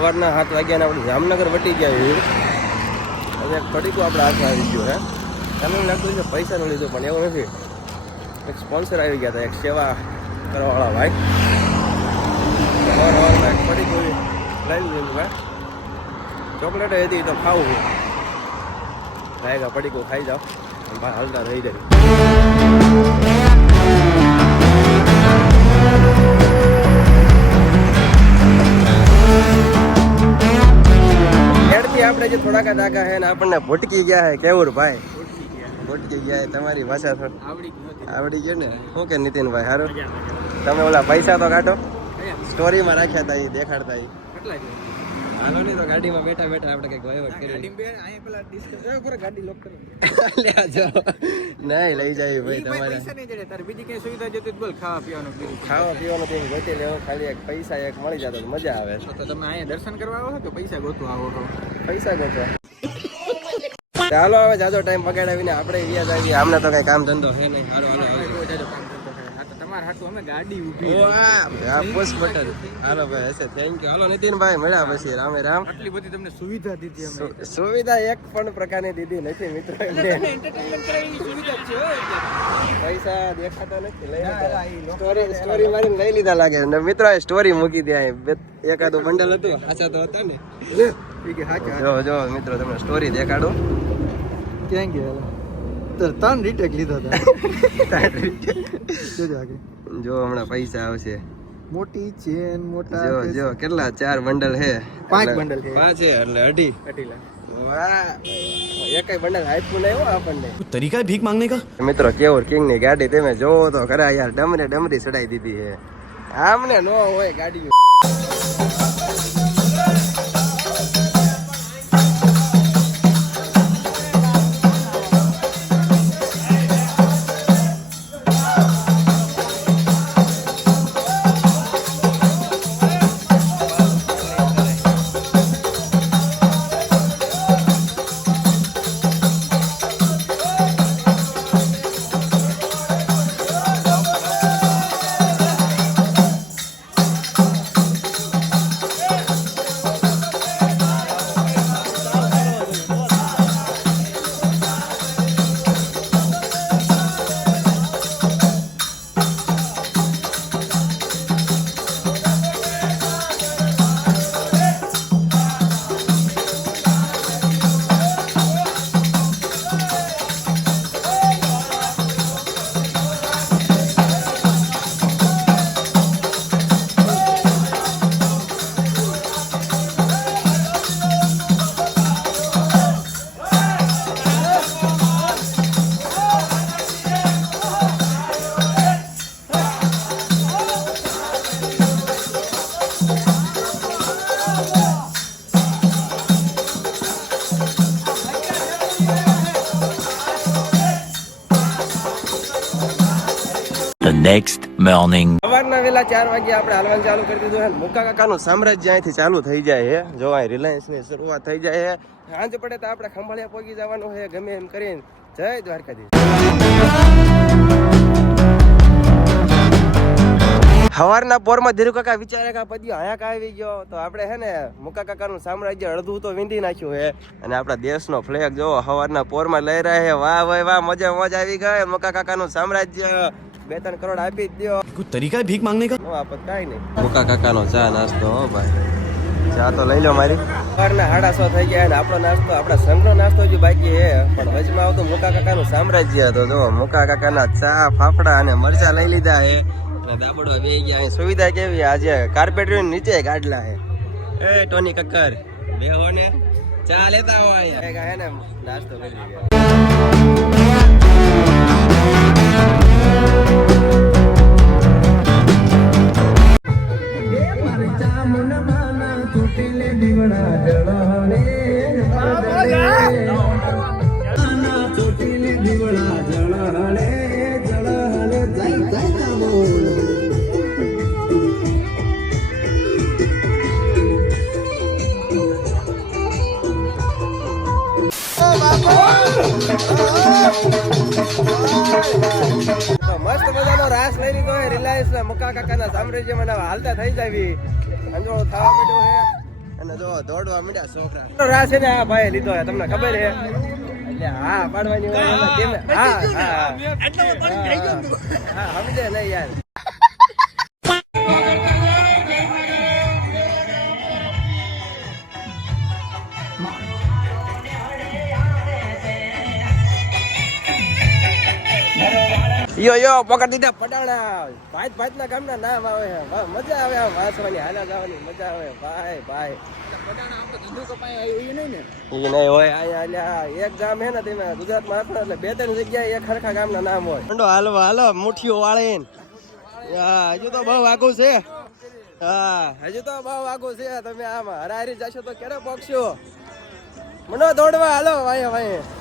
સવારના સાત વાગ્યાને આપણે જામનગર વટી ગયા છીએ. હવે પડીકું આપણે હાથમાં આવી ગયું હે. તમે નાખ્યું છે ન લીધો, પણ એવું નથી. એક સ્પોન્સર આવી ગયા હતા, એક સેવા કરવાવાળા ભાઈ. સવાર સવારમાં એક ભાઈ. ચોકલેટ હતી તો ખાવું લાયગા, પડીકું ખાઈ જાઓ ભાઈ હાલતા રહી જાય. એડથી આપણે જે થોડાક દાગા હે ને આપણને ભટકી ગયા હે કેવું ભાઈ? ભટકી ગયા તમારી ભાષા આવડી ગયો ને? શું કે નીતિનભાઈ સારું? તમે ઓલા પૈસા તો કાઢો. સ્ટોરીમાં રાખ્યા હતા એ દેખાડતા એ હાલો નહીં તો ગાડીમાં બેઠા બેઠા આપણે કંઈક વહીવટ કરી ગાડી બે અહીંયા પેલા ડિસ્કસ એ ઉપર ગાડી લોક કરો. લ્યા જાઓ. નહીં લઈ જાય ભાઈ તમારે. પૈસા નહીં જડે તારે બીજી કઈ સુવિધા જોતી બોલ ખાવા પીવાનું બીજું ખાવા પીવાનું ગોતી લેવો ખાલી એક પૈસા એક મળી જતો મજા આવે. તો તમે અહીંયા દર્શન કરવા આવો કે પૈસા ગોતવા આવો તો પૈસા ગોતો ચાલો હવે જાજો ટાઈમ બગાડાવીને આપણે વ્યાજ આવીએ. આમને તો કઈ કામ ધંધો છે નહીં. હાલો હાલો હાલો બહુ જાજો કામ કરતો છે. આ તો તમારા હાટુ અમે ગાડી ઊભી ઓ આ આ push button. હાલો ભાઈ હશે. થેન્ક યુ હાલો નીતિનભાઈ મળ્યા પછી. રામે રામ. આટલી બધી તમને સુવિધા દીધી અમે. સુવિધા એક પણ પ્રકારની દીધી નથી મિત્રો. સુવિધા છે પૈસા દેખાતા નથી લઈ સ્ટોરી સ્ટોરી મારીને લઈ લીધા લાગે. ને મિત્રો સ્ટોરી મૂકી દે એકાદો બંડલ હતું તો હતા ને. ઈ કે હાચા જો જો મિત્રો તમને સ્ટોરી દેખાડો. ક્યાં ગયા? તો ત્રણ રીટેક લીધા હતા. જોજો આગળ. જો હમણાં પૈસા આવશે. મોટી ચેન મોટા જો જો કેટલા? ચાર બંડલ હે. પાંચ બંડલ હે. પાંચ હે એટલે અઢી. અઢી લાખ. એકાઈ બંડલ આપ્યું નહીં આપણને. તરીકા ભીખ મિત્રો કેવર કિંગની ગાડી તમે જોવો તો ખરા યાર ડમરે ડમરી ચડાઈ દીધી હે. આમને નો હોય ગાડી The મોર્નિંગ સવારના વેલા ચાર વાગે આપણે હાલવાનું ચાલુ કરી દીધું છે. મુકા કાકાનું સામ્રાજ્ય અહીંથી ચાલુ થઈ જાય છે. જો આ રિલાયન્સની શરૂઆત થઈ જાય છે. સાંજ પડે તો આપણે ખંભાળિયા પહોંચી જવાનું છે. ગમે એમ કરીને. જય દ્વારકાધીશ. સવારના પોરમાં ધીરુ કાકા વિચારે કે પદ્યો અહીંયા આવી ગયો. તો આપણે હે ને મુકા કાકાનું સામ્રાજ્ય અડધું તો વીંધી નાખ્યું છે. અને આપણા દેશનો ફ્લેગ જો સવારના પોરમાં લઈ રહ્યા છે. વાહ ભાઈ વાહ, મજા મજા આવી ગઈ. મુકા કાકાનું સામ્રાજ્ય. બે ત્રણ કરોડ આપી જ દો કોઈ તરીકા ભીખ માંગને કા નો આપત કાઈ નહીં. મુકા કાકાનો ચા નાસ્તો હો ભાઈ. ચા તો લઈ લો મારી. સવારના સાડા સો થઈ ગયા અને આપણો નાસ્તો આપણા સંઘનો નાસ્તો હજુ બાકી હે પણ વચમાં આવતો મુકા કાકાનું સામ્રાજ્ય હતો. જો મુકા કાકાના ચા ફાફડા અને મરચા લઈ લીધા હે દાબડો બે ગયા. સુવિધા કેવી? આજે કાર્પેટ નીચે ગાડલા હે એ ટોની કક્કર બે હો ને ચા લેતા હોય નાસ્તો કરી હો અહીંયા એક આ હે ને નાસ્તો કરી લીધો તો મસ્ત મજાનો રાસ લઈ લીધો રિલાયન્સ ના મુકા કાકાના સામ્રાજ્યમાં હાલતા થઈ જાવી. અંજોળો થવા માંડ્યો છે. અને જો દોડવા માંડ્યા છોકરા. રાહ છે ને આ ભાઈ લીધો છે તમને ખબર છે? એટલે હા પાડવાની હોય હા હા. હા સમજે નહીં યાર. યો યો પકડ દીધા પડાણા ભાઈ ભાઈ ના ગામના નામ આવે મજા આવે આમ વાંચવાની હાલા જવાની મજા આવે. ભાઈ ભાઈ. નહીં હોય અહીંયા અલ્યા એક ગામ હે ને તેમાં ગુજરાતમાં આખું એટલે બે ત્રણ જગ્યાએ એક હરખા ગામના નામ હોય. મંડો હાલો હાલો મુઠ્ઠીઓ વાળીને. હા હજુ તો બહુ આગું છે. હા. હજુ તો બહુ આગું છે તમે આમ હરારી જશો તો ક્યારે પગશો મને દોડવા હાલો ભાઈ ભાઈ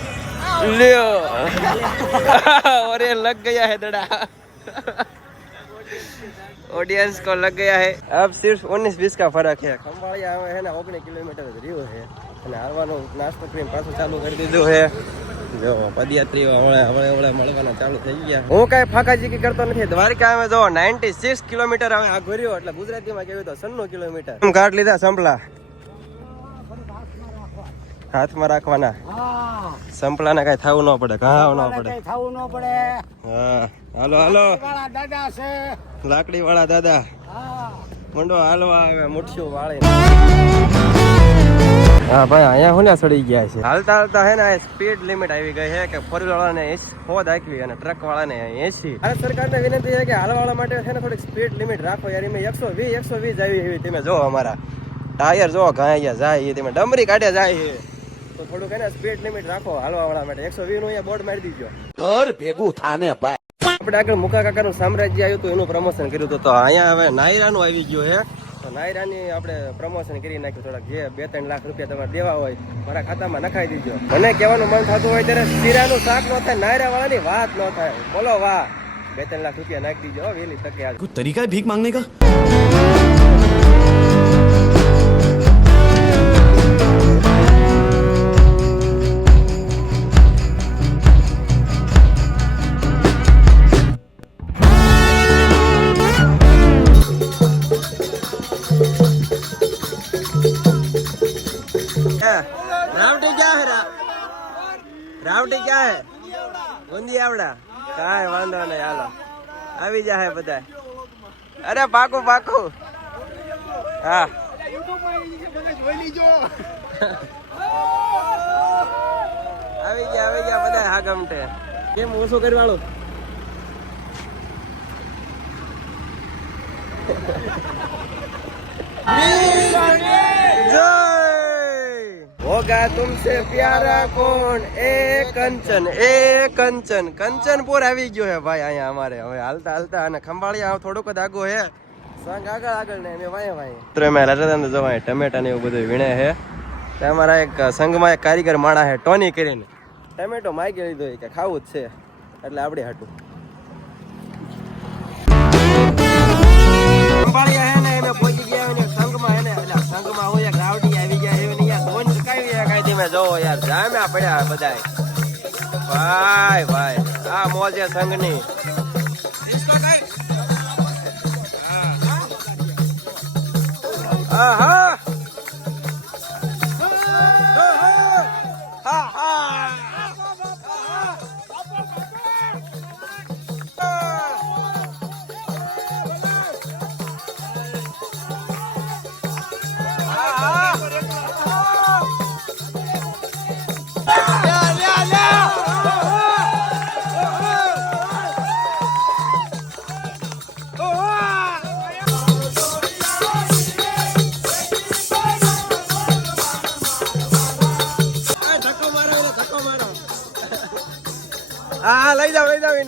લ્યો. અરે લગ ગયા હે દડા. ઓડિયન્સ કો લગ ગયા હે. अब सिर्फ उन्नीस बीस કા ફરક હે. खंभाड़ी आवे है ना ओगणी કિલોમીટર રહ્યો છે અને હારવાનો નાસ્તો કરીને પાછું ચાલુ કરી દીધું હે. જો, પદયાત્રીઓ હવે હવે હવે મળવાના ચાલુ થઈ ગયા. હું કાંઈ ફાંકાજીકી કરતો નથી. દ્વારકા આવે, જો નાઇન્ટી સિક્સ કિલોમીટર હવે આ ઘર્યો, એટલે ગુજરાતીમાં કેવું તો સન્નું કિલોમીટર. કાર્ડ લીધા સંભળા હાથમાં રાખવાના. સંપલાને કઈ થવું ન પડે ઘાવ ન પડે. થવું ન પડે. હા હાલો હાલો. દાદા છે. લાકડી વાળા દાદા મંડો હાલવા આવે મુઠ્ઠીઓ વાળી હા ભાઈ અહીંયા હું ને સડી ગયા છે? હાલતા હાલતા હે ને સ્પીડ લિમિટ આવી ગઈ છે કે ફોર વાળાને સો દાખવી અને ટ્રક વાળાને એસી. ભારત સરકારને વિનંતી છે કે હાલવાળા માટે છે ને થોડીક સ્પીડ લિમિટ રાખો યાર એમાં એકસો વીસ એકસો વીસ આવી એવી તમે જો અમારા ટાયર જો ઘાયા જાય તમે ડમરી કાઢ્યા જાય. તો થોડુંક એને સ્પીડ લિમિટ રાખો હાલવા વાળા માટે. એકસો વીસનું અહીંયા બોર્ડ મારી દીધો ઘર ભેગું થાને ભાઈ. આપણે આગળ મુકા કાકાનું સામ્રાજ્ય આવ્યું હતું એનું પ્રમોશન કર્યું હતું. તો અહીંયા હવે નાયરાનું આવી ગયું હે તો નાયરાની આપણે પ્રમોશન કરી નાખ્યું થોડાક. જે બે ત્રણ લાખ રૂપિયા તમારે દેવા હોય મારા ખાતામાં નખાઈ દીજો. મને કહેવાનું મન થતું હોય ત્યારે શીરાનું શાક ન થાય નાયરા વાળાની વાત ન થાય. બોલો વાહ. બે ત્રણ લાખ રૂપિયા નાખી દીજો વહેલી તકે તરીકા ભીખ માંગને કા? રાવટી ક્યાં હે? બુંદી આવડા? કાંઈ વાંધો નહીં હાલો. આવી જાય બધા અરે પાકું પાકું. હા. આવી ગયા આવી ગયા બધા હા ગમતે. કેમ ઓછું વાળો जय होगा तुमसे प्यारा कौन ए કંચન એ કંચન કંચનપુર આવી ગયો હે ભાઈ અહીંયા અમારે હવે હાલતા હાલતા અને ખંભાળિયા થોડુંક જ આગો હે સંગ આગળ આગળ ને અમે વાય વાય તો અમે રાજાદાન જવાય ટમેટા ને એવું બધું વીણે હે તે અમારા એક સંઘમાં એક કારીગર માણા હે ટોની કરીને ટમેટો માગી લીધો ઈ કે ખાવું જ છે એટલે આપણે હાટું જામ્યા બધાય. ભાઈ ભાઈ. આ મોજે સંઘની. આહા.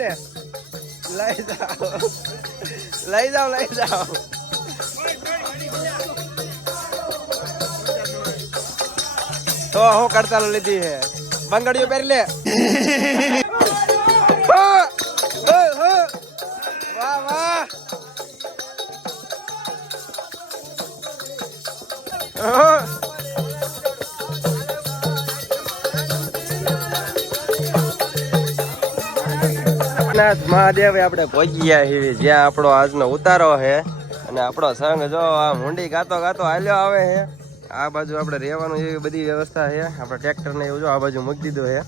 જાઓ લઈ જાઓ. લઈ જાઓ લઈ જાઓ. તો હું કરતા લીધી હે બંગડીઓ પહેરી લે. નાથ મહાદેવ આપણે પહોંચી ગયા છીએ, જ્યાં આપણો આજનો ઉતારો છે. અને આપણો સંઘ જો આ મુંડી ગાતો ગાતો હાલ્યો આવે છે. આ બાજુ આપણે રહેવાનું એવી બધી વ્યવસ્થા છે. આપણે ટ્રેક્ટરને એવું જો આ બાજુ મૂકી દીધું છે.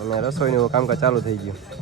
અને રસોઈનું કામકાજ ચાલુ થઈ ગયું.